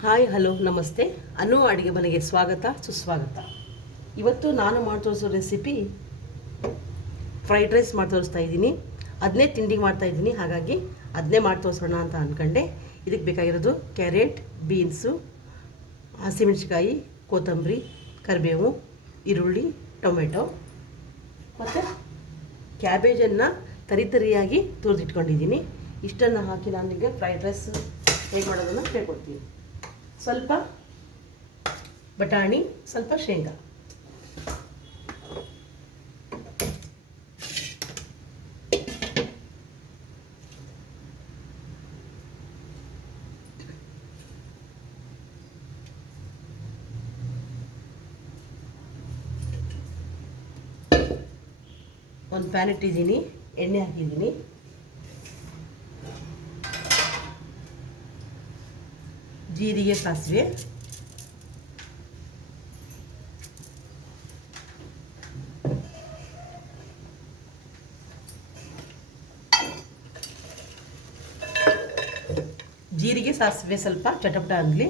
Hi hello ನಮಸ್ತೆ. ಅನು ಅಡುಗೆ ಮನೆಗೆ ಸ್ವಾಗತ ಸುಸ್ವಾಗತ. ಇವತ್ತು ನಾನು ಮಾಡಿ ತೋರಿಸೋ ರೆಸಿಪಿ ಫ್ರೈಡ್ ರೈಸ್ ಮಾಡಿ ತೋರಿಸ್ತಾ ಇದ್ದೀನಿ. ಅದನ್ನೇ ತಿಂಡಿ ಮಾಡ್ತಾ ಇದ್ದೀನಿ, ಹಾಗಾಗಿ ಅದನ್ನೇ ಮಾಡಿ ತೋರಿಸೋಣ ಅಂತ ಅಂದ್ಕೊಂಡೆ. ಇದಕ್ಕೆ ಬೇಕಾಗಿರೋದು ಕ್ಯಾರೆಟ್, ಬೀನ್ಸು, ಹಸಿಮೆಣಸಿಕಾಯಿ, ಕೊತ್ತಂಬರಿ, ಕರಿಬೇವು, ಈರುಳ್ಳಿ, ಟೊಮೆಟೊ ಮತ್ತು ಕ್ಯಾಬೇಜನ್ನು ತರಿಯಾಗಿ ತುರಿದಿಟ್ಕೊಂಡಿದ್ದೀನಿ. ಇಷ್ಟನ್ನು ಹಾಕಿ ನಾನು ನಿಮಗೆ ಫ್ರೈಡ್ ರೈಸ್ ಹೇಗೆ ಮಾಡೋದನ್ನು ಹೇಳ್ಕೊಡ್ತೀನಿ. ಸ್ವಲ್ಪ ಬಟಾಣಿ, ಸ್ವಲ್ಪ ಶೇಂಗಾ, ಒಂದು ಪ್ಯಾನ್ ಇಟ್ಟಿದ್ದೀನಿ, ಎಣ್ಣೆ ಹಾಕಿದ್ದೀನಿ, ಜೀರಿಗೆ, ಸಾಸಿವೆ, ಸ್ವಲ್ಪ ಚಟಪಟ ಆಗಲಿ.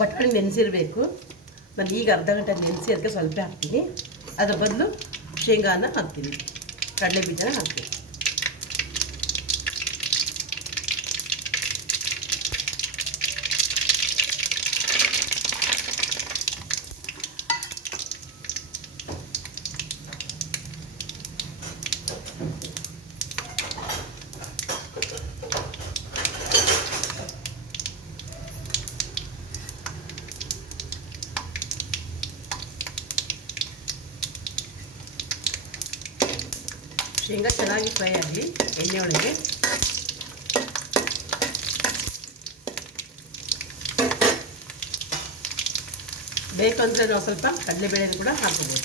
ಬಟಾಣಿ ನೆನೆಸಿರಬೇಕು. ನಾನು ಈಗ ಅರ್ಧ ಗಂಟೆ ನೆನೆಸಿ ಅದಕ್ಕೆ ಸ್ವಲ್ಪ ಹಾಕ್ತೀನಿ. ಅದರ ಬದಲು ಶೇಂಗಾನ ಹಾಕ್ತೀನಿ, ಕಡಲೆ ಬೀಜನ ಹಾಕ್ತೀನಿ. ಶೇಂಗಾ ಚೆನ್ನಾಗಿ ಫ್ರೈ ಆಗಲಿ ಎಣ್ಣೆ ಒಳಗೆ. ಬೇಕಂದರೆ ನಾವು ಸ್ವಲ್ಪ ಕಡಲೆಬೇಳೆನೂ ಕೂಡ ಹಾಕೋಬೋದು.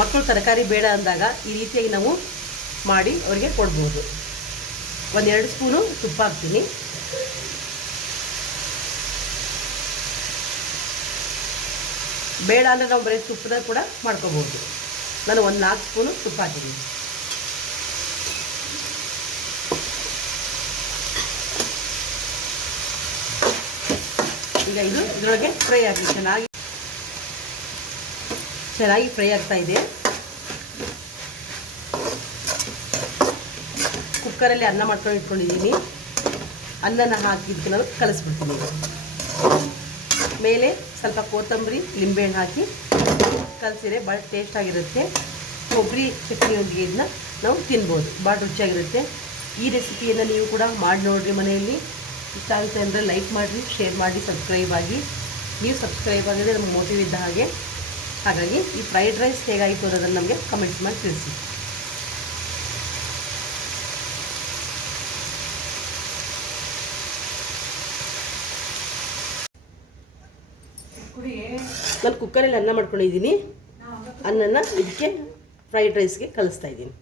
ಮಕ್ಕಳು ತರಕಾರಿ ಬೇಡ ಅಂದಾಗ ಈ ರೀತಿಯಾಗಿ ನಾವು ಮಾಡಿ ಅವರಿಗೆ ಕೊಡ್ಬೋದು. 1-2 ಸ್ಪೂನು ತುಪ್ಪ ಹಾಕ್ತೀನಿ. ಬೇಡ ಅಂದರೆ ನಾವು ಬರೀ ತುಪ್ಪದ ಕೂಡ ಮಾಡ್ಕೋಬೋದು. ನಾನು 1-4 ಸ್ಪೂನು ತುಪ್ಪ ಹಾಕಿದ್ದೀನಿ. ಈಗ ಇದು ಇದರೊಳಗೆ ಫ್ರೈ ಆಗಲಿ, ಚೆನ್ನಾಗಿ ಫ್ರೈ ಆಗ್ತಾ ಇದೆ. ಕುಕ್ಕರಲ್ಲಿ ಅನ್ನ ಮಾಡ್ಕೊಂಡು ಇಟ್ಕೊಂಡಿದ್ದೀನಿ. ಅನ್ನನ ಹಾಕಿದ್ದಕ್ಕೆ ನಾನು ಕಲಿಸ್ಬಿಡ್ತೀನಿ. ಮೇಲೆ ಸ್ವಲ್ಪ ಕೊತ್ತಂಬರಿ, ಲಿಂಬೆಹಣ್ಣು ಹಾಕಿ ಕಲಸಿದ್ರೆ ಭಾಳ ಟೇಸ್ಟಾಗಿರುತ್ತೆ. ಕೊಬ್ಬರಿ ಚಟ್ನಿಯೊಂದಿಗೆ ಇದನ್ನ ನಾವು ತಿನ್ಬೋದು, ಭಾಳ ರುಚಿಯಾಗಿರುತ್ತೆ. ಈ ರೆಸಿಪಿಯನ್ನು ನೀವು ಕೂಡ ಮಾಡಿ ನೋಡಿರಿ ಮನೆಯಲ್ಲಿ. ಇಷ್ಟ ಆಗುತ್ತೆ ಅಂದರೆ ಲೈಕ್ ಮಾಡಿರಿ, ಶೇರ್ ಮಾಡಿ, ಸಬ್ಸ್ಕ್ರೈಬ್ ಆಗಿ. ನೀವು ಸಬ್ಸ್ಕ್ರೈಬ್ ಆಗಿದ್ರೆ ನಮ್ಗೆ ಮೋಟಿವ್ ಇದ್ದ ಹಾಗಾಗಿ ಈ ಫ್ರೈಡ್ ರೈಸ್ ಹೇಗಾಯಿತು ಅನ್ನೋದನ್ನು ನಮಗೆ ಕಮೆಂಟ್ಸ್ ಮಾಡಿ ತಿಳಿಸಿ. ನಾನು ಕುಕ್ಕರಲ್ಲಿ ಅನ್ನ ಮಾಡ್ಕೊಂಡಿದ್ದೀನಿ. ಅನ್ನನ ಇದಕ್ಕೆ ಫ್ರೈಡ್ ರೈಸ್ಗೆ ಕಲಿಸ್ತಾ ಇದ್ದೀನಿ.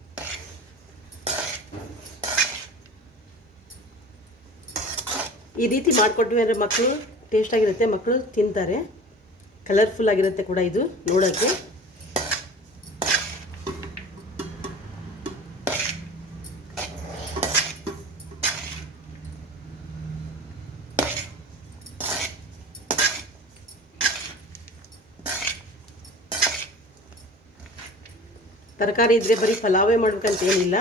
ಈ ರೀತಿ ಮಾಡಿಕೊಟ್ವಿ ಅಂದರೆ ಮಕ್ಕಳು ಟೇಸ್ಟಾಗಿರುತ್ತೆ, ಮಕ್ಕಳು ತಿಂತಾರೆ. ಕಲರ್ಫುಲ್ ಆಗಿರುತ್ತೆ ಕೂಡ ಇದು ನೋಡೋಕ್ಕೆ. ತರಕಾರಿ ಇದ್ದರೆ ಬರೀ ಪಲಾವೇ ಮಾಡ್ಬೇಕಂತ ಏನಿಲ್ಲ.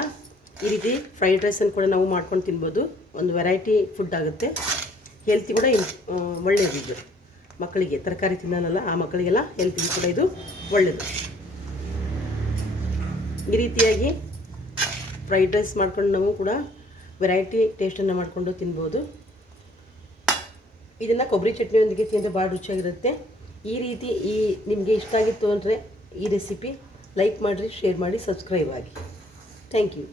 ಈ ರೀತಿ ಫ್ರೈಡ್ ರೈಸನ್ನು ಕೂಡ ನಾವು ಮಾಡ್ಕೊಂಡು ತಿನ್ಬೋದು. ಒಂದು ವೆರೈಟಿ ಫುಡ್ ಆಗುತ್ತೆ, ಹೆಲ್ತಿ ಕೂಡ ಒಳ್ಳೆಯದು. ಇದು ಮಕ್ಕಳಿಗೆ ತರಕಾರಿ ತಿನ್ನೋನಲ್ಲ ಆ ಮಕ್ಕಳಿಗೆಲ್ಲ ಹೆಲ್ತಿಗೆ ಕೂಡ ಇದು ಒಳ್ಳೆಯದು. ಈ ರೀತಿಯಾಗಿ ಫ್ರೈಡ್ ರೈಸ್ ಮಾಡ್ಕೊಂಡು ನಾವು ಕೂಡ ವೆರೈಟಿ ಟೇಸ್ಟನ್ನು ಮಾಡಿಕೊಂಡು ತಿನ್ಬೋದು. ಇದನ್ನು ಕೊಬ್ಬರಿ ಚಟ್ನಿಯೊಂದಿಗೆ ತಿಂದರೆ ಭಾಳ ರುಚಿಯಾಗಿರುತ್ತೆ. ಈ ರೀತಿ ನಿಮಗೆ ಇಷ್ಟ ಆಗಿತ್ತು ಅಂದರೆ ಈ ರೆಸಿಪಿ ಲೈಕ್ ಮಾಡಿರಿ, ಶೇರ್ ಮಾಡಿ, ಸಬ್ಸ್ಕ್ರೈಬ್ ಆಗಿ. Thank you.